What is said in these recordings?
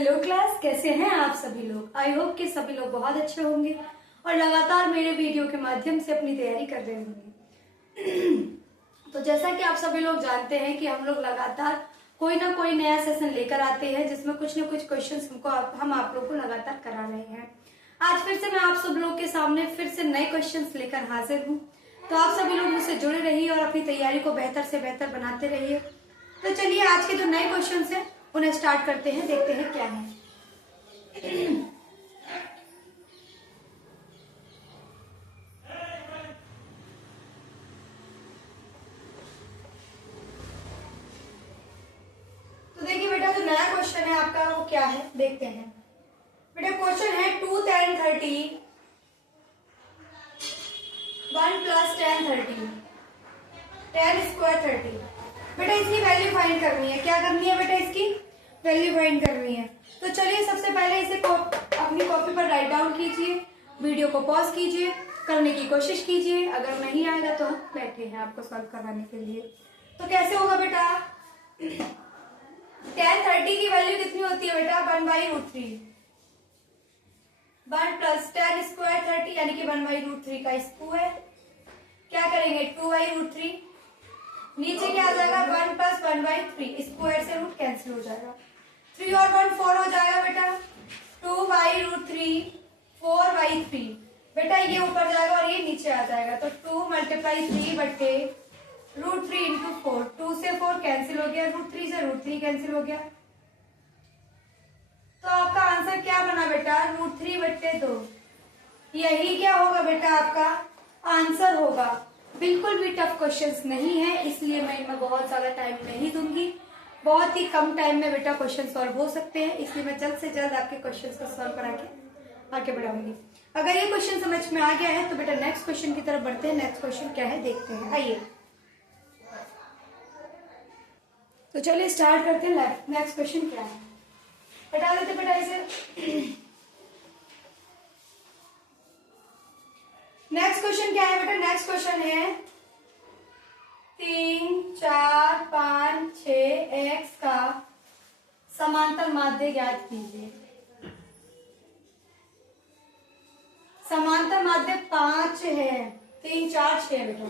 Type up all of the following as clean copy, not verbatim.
Hello class, कैसे हैं आप सभी लोग। आई होप कि सभी लोग बहुत अच्छे होंगे और लगातार मेरे वीडियो के माध्यम से अपनी तैयारी कर रहे होंगे। तो जैसा कि आप सभी लोग जानते हैं कि हम लोग लगातार कोई ना कोई नया सेशन लेकर आते हैं जिसमें कुछ ना कुछ क्वेश्चंस हम आप लोग को लगातार करा रहे हैं। आज फिर से मैं आप सब लोग के सामने फिर से नए क्वेश्चंस लेकर हाजिर हूँ। तो आप सभी लोग मुझसे जुड़े रहिए और अपनी तैयारी को बेहतर से बेहतर बनाते रहिए। तो चलिए आज के जो नए क्वेश्चंस हैं उन्हें स्टार्ट करते हैं, देखते हैं क्या है। तो देखिए बेटा, जो नया क्वेश्चन है आपका वो क्या है देखते हैं। बेटा क्वेश्चन है 2 10 30 1 + 10 30 10 स्क्वायर 30। बेटा इसकी वैल्यू फाइंड करनी है। क्या करनी है बेटा? इसकी वैल्यू फाइंड करनी है। तो चलिए सबसे पहले इसे अपनी कॉपी पर राइट डाउन कीजिए, वीडियो को पॉज कीजिए, करने की कोशिश कीजिए। अगर नहीं आएगा तो हम बैठे हैं आपको सॉल्व करवाने के लिए। तो कैसे होगा बेटा? 10 30 की वैल्यू कितनी होती है बेटा? 1/√3। 1 + 10 स्क्वायर 30 यानी कि 1/√3 का स्क्वायर। क्या करेंगे? 2/√3। नीचे क्या आ जाएगा? 1 + 1/3। स्क्वायर से रूट कैंसिल हो जाएगा। 3 और 1 4 हो जाएगा बेटा। 2/√3 4/3। बेटा ये ऊपर जाएगा और ये नीचे आ जाएगा। तो 2 × 3/√3 × 4। 2 से 4 कैंसिल हो गया, √3 से √3 कैंसिल हो गया। तो आपका आंसर क्या बना बेटा? √3/2। यही क्या होगा बेटा? आपका आंसर होगा। बिल्कुल भी टफ क्वेश्चंस नहीं है, इसलिए मैं इनमें बहुत ज्यादा टाइम नहीं दूंगी। बहुत ही कम टाइम में बेटा क्वेश्चन सॉल्व हो सकते हैं, इसलिए मैं जल्द से जल्द आपके क्वेश्चंस को सॉल्व करा के आगे बढ़ाऊंगी। अगर ये क्वेश्चन समझ में आ गया है तो बेटा नेक्स्ट क्वेश्चन की तरफ बढ़ते हैं। नेक्स्ट क्वेश्चन क्या है देखते हैं, आइए। तो चलिए स्टार्ट करते हैं। नेक्स्ट क्वेश्चन क्या है बता देते बेटा इसे। नेक्स्ट क्वेश्चन क्या है बेटा? नेक्स्ट क्वेश्चन है 3 4 5 6 x का समांतर माध्य ज्ञात कीजिए। समांतर माध्य 5 है, 3 4 6 बेटा।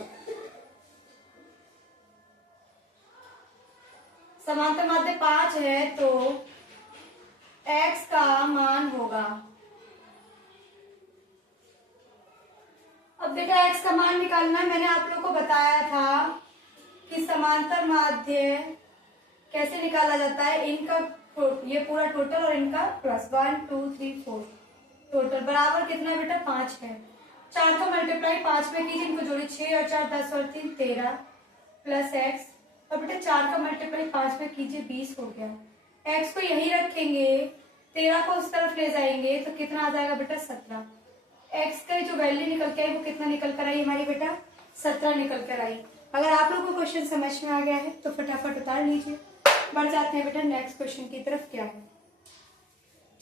समांतर माध्य 5 है तो x का मान होगा। अब बेटा x का मान निकालना है। मैंने आप लोग को बताया था कि समांतर माध्य कैसे निकाला जाता है। इनका ये पूरा टोटल और इनका प्लस 1 2 3 4 टोटल बराबर कितना है बेटा? 5 है। 4 को मल्टीप्लाई 5 में कीजिए, इनको जोड़िए। 6 और 4 10 और 3 13 प्लस x और बेटा 4 का मल्टीप्लाई 5 में कीजिए, 20 हो गया। x को यही रखेंगे, 13 को उस तरफ ले जाएंगे तो कितना आ जाएगा बेटा? 17। x का जो वैल्यू निकल के आई वो कितना निकल कर आई हमारी बेटा? 17 निकल कर आई। अगर आप लोगों को क्वेश्चन समझ में आ गया है तो फटाफट उतार लीजिए। बढ़ जाते हैं बेटा नेक्स्ट क्वेश्चन की तरफ। क्या है?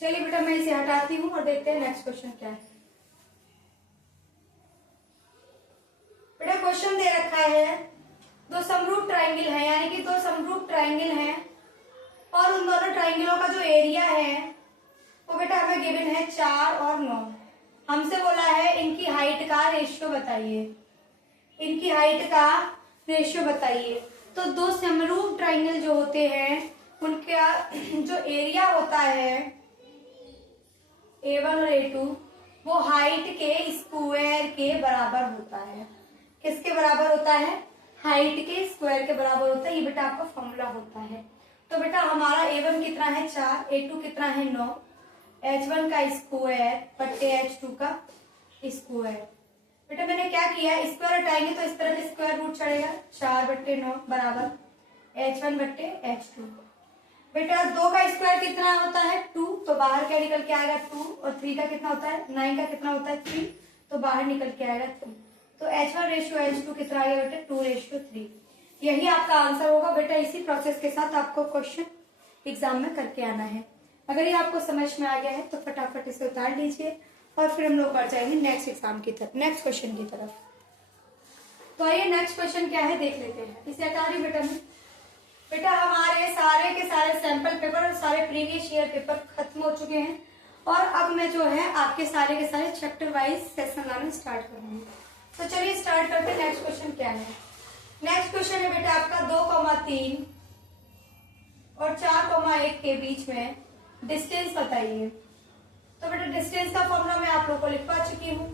चलिए बेटा मैं इसे हटाती हूँ और देखते हैं नेक्स्ट क्वेश्चन क्या है। बेटा क्वेश्चन दे रखा है, दो समरूप ट्राइंगल है, यानी कि दो समरूप ट्राइंगल हैं और उन दोनों ट्राइंगलों का जो एरिया है वो बेटा हमें गिवन है 4 और 9। हमसे बोला है इनकी हाइट का रेशियो बताइए। इनकी हाइट का रेशियो बताइए। तो दो समरूप ट्राइंगल जो होते हैं उनका जो एरिया होता है A1 और A2 वो हाइट के स्क्वायर के बराबर होता है। किसके बराबर होता है? हाइट के स्क्वायर के बराबर होता है। ये बेटा आपका फॉर्मूला होता है। तो बेटा हमारा A1 कितना है? 4, A2 कितना है? 9। H1 का स्क्वायर बट्टे H2 का स्क्वायर। बेटा मैंने क्या किया, स्क्वायर हटाएंगे तो इस तरह से स्क्वायर रूट चढ़ेगा। 4/9 बराबर H1 बट्टे H2। बेटा 2 का स्क्वायर कितना होता है? 2, तो बाहर क्या निकल के आएगा? 2। और 3 का कितना होता है? 9 का कितना होता है? 3, तो बाहर निकल के आएगा 3। तो H1:H2 कितना आएगा बेटा? 2:3। यही आपका आंसर होगा बेटा। इसी प्रोसेस के साथ आपको क्वेश्चन एग्जाम में करके आना है। अगर ये आपको समझ में आ गया है तो फटाफट इसे उतार लीजिए और फिर हम लोग बढ़ जाएंगे नेक्स्ट एग्जाम की तरफ, नेक्स्ट क्वेश्चन की तरफ। तो आइए नेक्स्ट क्वेश्चन क्या है देख लेते हैं। इसे हटा रही बेटा मैं। बेटा हमारे सारे के सारे सैंपल पेपर और सारे प्रीवियस ईयर पेपर खत्म हो चुके हैं और अब मैं जो है आपके सारे के सारे चैप्टर वाइज सेशन लाना स्टार्ट करूंगी। तो चलिए स्टार्ट करते हैं। नेक्स्ट क्वेश्चन क्या है? नेक्स्ट क्वेश्चन है बेटा आपका 2,3 और 4,1 के बीच में डिस्टेंस बताइए। तो बेटा डिस्टेंस का फॉर्मूला मैं आप लोगों को लिखवा चुकी हूँ।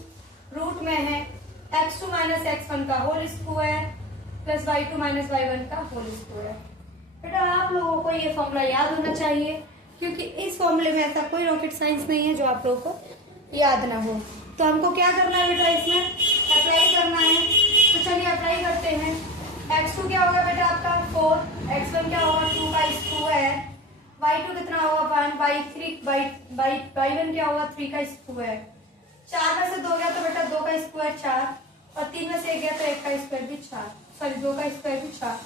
रूट में है x2 माइनस x1 का whole square plus y2 minus y1 का होल स्क्वायर। बेटा आप लोगों को ये फॉर्मूला याद होना चाहिए क्योंकि इस फॉर्मूले में ऐसा कोई रॉकेट साइंस नहीं है जो आप लोगों को याद ना हो। तो हमको क्या करना है बेटा? इसमें अप्लाई करना है। तो चलिए अप्लाई करते हैं। x2 क्या होगा बेटा आपका 4, x1 क्या होगा 2 का स्क्वायर, y2 कितना होगा 1, y1 क्या होगा 3 का स्क्वायर। 4 में से 2 गया तो बेटा 2 का स्क्वायर 4 और 3 में से 1 गया तो 1 का स्क्वायर भी 4, सॉरी 2 का स्क्वायर भी 4,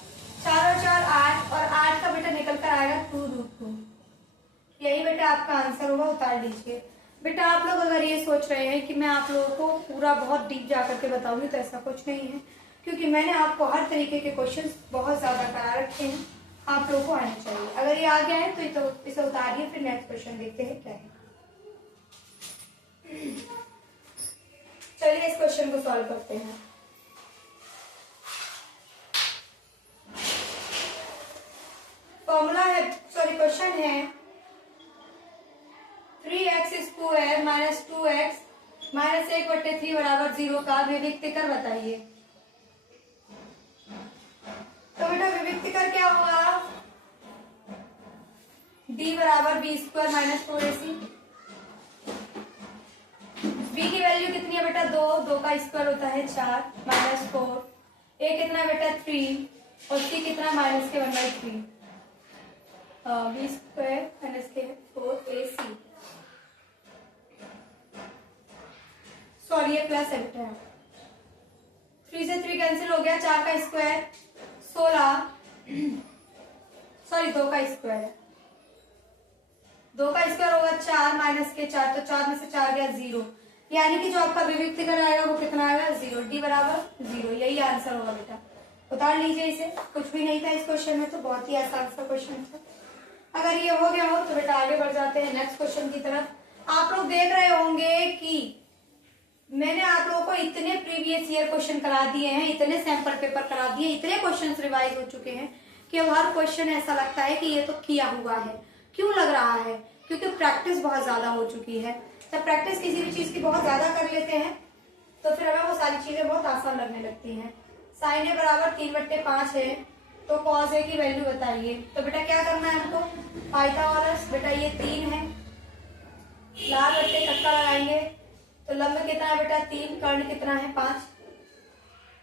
4 और 4 8 और 8 का बेटा निकल कर आएगा 2√2। यही बेटा आपका आंसर होगा, उतार लीजिए। बेटा आप लोग अगर ये सोच रहे हैं कि मैं आप लोगों को पूरा बहुत डीप जा करके बताऊंगी तो ऐसा कुछ नहीं है क्योंकि मैंने आपको हर तरीके के क्वेश्चंस बहुत ज्यादा करा रखे हैं, आप लोगों को आने चाहिए। अगर ये आ गया है तो इसे उतारिए, फिर नेक्स्ट क्वेश्चन देखते हैं क्या है। चलिए इस क्वेश्चन को सॉल्व करते हैं। फॉर्मूला है, सॉरी क्वेश्चन है 3x square minus 2x minus 1/3 बराबर 0 का विविक्तिकर बताइए। तो बेटा विविक्तिकर क्या होगा? d बराबर b square minus 4ac। b की वैल्यू कितनी है बेटा 2 का स्क्वायर होता है 4 माइनस 4, a कितना बेटा 3 और c कितना माइनस के 1/3, b स्क्वायर माइनस के 4ac, सॉरी ये प्लस है बेटा, 3 से 3 कैंसिल हो गया, 4 का स्क्वायर 16, सॉरी 2 का स्क्वायर है, 2 का स्क्वायर होगा 4 माइनस के 4, तो 4 में से 4 गया 0, यानी कि जो आपका विविक्तिकर आएगा वो कितना आएगा 0, d बराबर 0। यही आंसर होगा बेटा, उतार लीजिए इसे। कुछ भी नहीं था इस क्वेश्चन में, तो बहुत ही आसान सा क्वेश्चन था। अगर ये हो गया हो तो बेटा आगे बढ़ जाते हैं नेक्स्ट क्वेश्चन की तरफ। आप लोग देख रहे होंगे कि मैंने आप लोगों को इतने प्रीवियस ईयर क्वेश्चन करा दिए हैं, इतने सैंपल पेपर करा दिए, इतने क्वेश्चंस रिवाइज हो चुके हैं कि अब हर क्वेश्चन ऐसा लगता है कि ये तो किया हुआ है। क्यों लग रहा है? क्योंकि प्रैक्टिस बहुत ज्यादा हो चुकी है। जब प्रैक्टिस किसी भी चीज की बहुत ज्यादा कर लेते हैं तो फिर हमें वो सारी चीजें बहुत आसान लगने लगती हैं। साइन ए बराबर 3/5 है तो कॉस ए की वैल्यू बताइए। तो बेटा क्या करना है हमको? पाइथागोरस, बेटा ये 3 है, लाल बट्टे कक्का लगाएंगे तो लंब कितना है बेटा 3, कर्ण कितना है 5,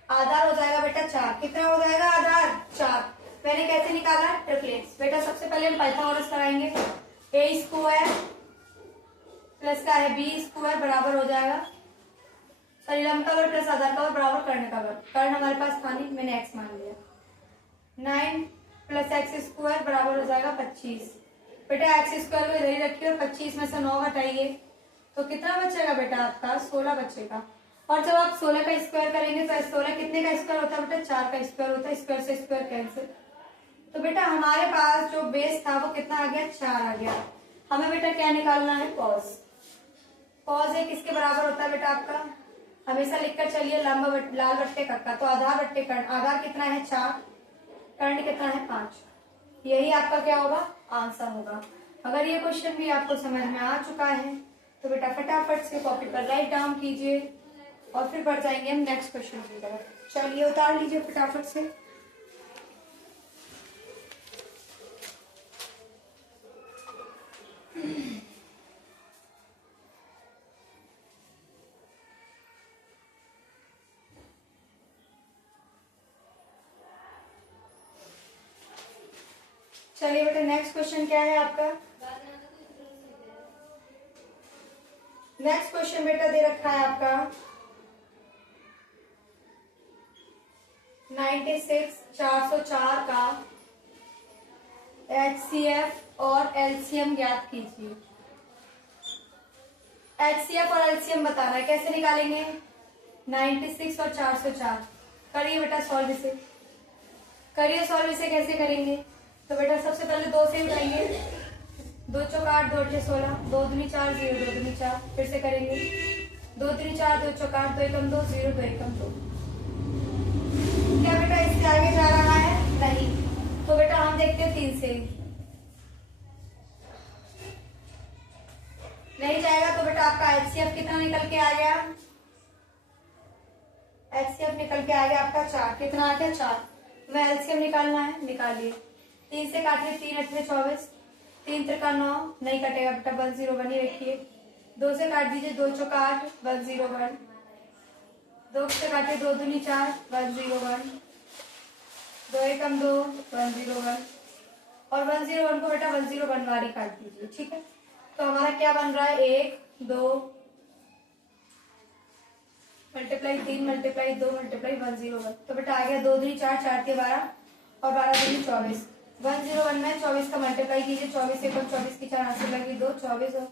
आधार हो जाएगा बेटा 4। कितना हो जाएगा आधार? 4। मैंने कैसे निकाला? ट्रिपलेट्स। बेटा सबसे पहले हम पाइथागोरस कराएंगे, ए स्क्वायर प्लस का है बी स्क्वायर बराबर हो जाएगा, सॉरी लंब का वर्ग प्लस आधार का वर्ग बराबर कर्ण का वर्ग। कर्ण हमारे पास था नहीं, मैंने x मान लिया। 9 प्लस एक्स स्क्वायर बराबर हो जाएगा 25। बेटा एक्स स्क्वायर को इधर ही रखिए और 25 में से 9 घटाइए तो कितना बचेगा बेटा आपका? 16 बचेगा। और जब आप 16 का स्क्वायर करेंगे तो 16 कितने का स्क्वायर होता है बेटा? 4 का स्क्वायर होता है, स्क्वायर से स्क्वायर कैंसिल। तो बेटा हमारे पास जो बेस था वो कितना आ गया? 4 आ गया। हमें बेटा क्या निकालना है? कॉस। कॉस ए किसके बराबर होता है बेटा आपका? हमेशा लिखकर चलिए लंब लाल बट्टे कक्का, तो आधार बट्टे कर्ण। आधार कितना है? 4, कर्ण कितना है? 5। यही आपका क्या होगा? आंसर होगा। अगर ये क्वेश्चन भी आपको समझ में आ चुका है तो बेटा फटाफट से कॉपी पर राइट डाउन कीजिए और फिर बढ़ जाएंगे हम नेक्स्ट क्वेश्चन की तरफ। चलिए उतार लीजिए फटाफट से। चलिए बेटा नेक्स्ट क्वेश्चन क्या है आपका? नेक्स्ट क्वेश्चन बेटा दे रखा है आपका 96 404 का HCF और LCM ज्ञात कीजिए। HCF और LCM बताना है, कैसे निकालेंगे? 96 और 404 करिए बेटा सॉल्व इसे, करिए सॉल्व इसे। कैसे करेंगे? तो बेटा सबसे पहले 2 से उठाएंगे, 2 चौक 8, 2 अठे 16, 2 दूनी 4, 0 2 दूनी 4। फिर से करेंगे 2 3 4, 2 चौक 8, 2 एकम 2, 0 2 एकम 2। क्या बेटा इससे आगे जा रहा है? नहीं। तो बेटा हम देखते हैं 3 से। नहीं जाएगा तो बेटा आपका एचसीएफ कितना निकल के आ गया? एचसीएफ निकल के आ गया आपका 4। कितना आ गया? 4। मैं एलसीएम निकालना है, निकालिए। 3 से काटिए, 3 अठे 24, 3 त्रिका 9, नहीं कटेगा बेटा, 1 0 1 ही रखिए। 2 से काट दीजिए, 2 चौका 8, 1 0 1। 2 से काटिए, 2 दूनी 4, 1 0 1। 2 एकम 2, 1 0 1। और 1 0 1 को बेटा 1 0 1 वाली काट दीजिए, ठीक है। तो हमारा क्या बन रहा है? 1 2 मल्टीप्लाई 3 मल्टीप्लाई 2 मल्टीप्लाई 1 0 1। तो बेटा आ गया 2 दूनी 4, 4 के 12 और 12 दूनी 24। 1 0 1 में 24 का मल्टीप्लाई कीजिए, 24 एक और 24 की 4 से लगी 2, 24 और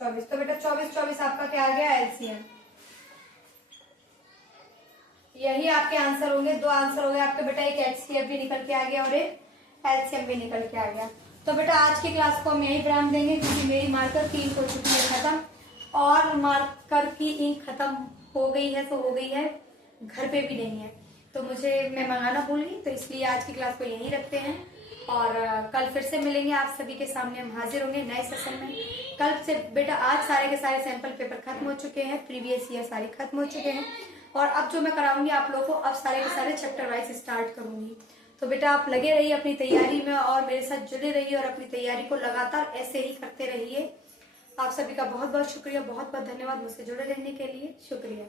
24। तो बेटा 24 24 आपका क्या आ गया? एलसीएम। यही आपके आंसर होंगे। 2 आंसर हो गए आपके बेटा, एक एचसीएफ भी निकल के आ गया और एक एलसीएम भी निकल के आ गया। तो बेटा आज की क्लास को हम यही विराम देंगे, क्योंकि मेरी मार्कर की इंक हो चुकी है खत्म, और मार्कर की इंक खत्म हो गई है तो हो गई है, घर पे भी नहीं है, तो मैं मंगाना भूल गई, तो इसलिए आज की क्लास को यहीं रखते हैं। और कल फिर से मिलेंगे, आप सभी के सामने हम हाजिर होंगे नए सेशन में। कल से बेटा आज सारे के सारे सैंपल पेपर खत्म हो चुके हैं, प्रीवियस ईयर सारे खत्म हो चुके हैं, और अब जो मैं कराऊंगी आप लोगों को, अब सारे के सारे चैप्टर वाइज स्टार्ट करूंगी। तो बेटा आप लगे रहिए अपनी तैयारी में और मेरे साथ जुड़े रहिए और अपनी तैयारी को लगातार ऐसे ही करते रहिए। आप सभी का बहुत बहुत शुक्रिया, बहुत बहुत धन्यवाद मुझसे जुड़े रहने के लिए। शुक्रिया।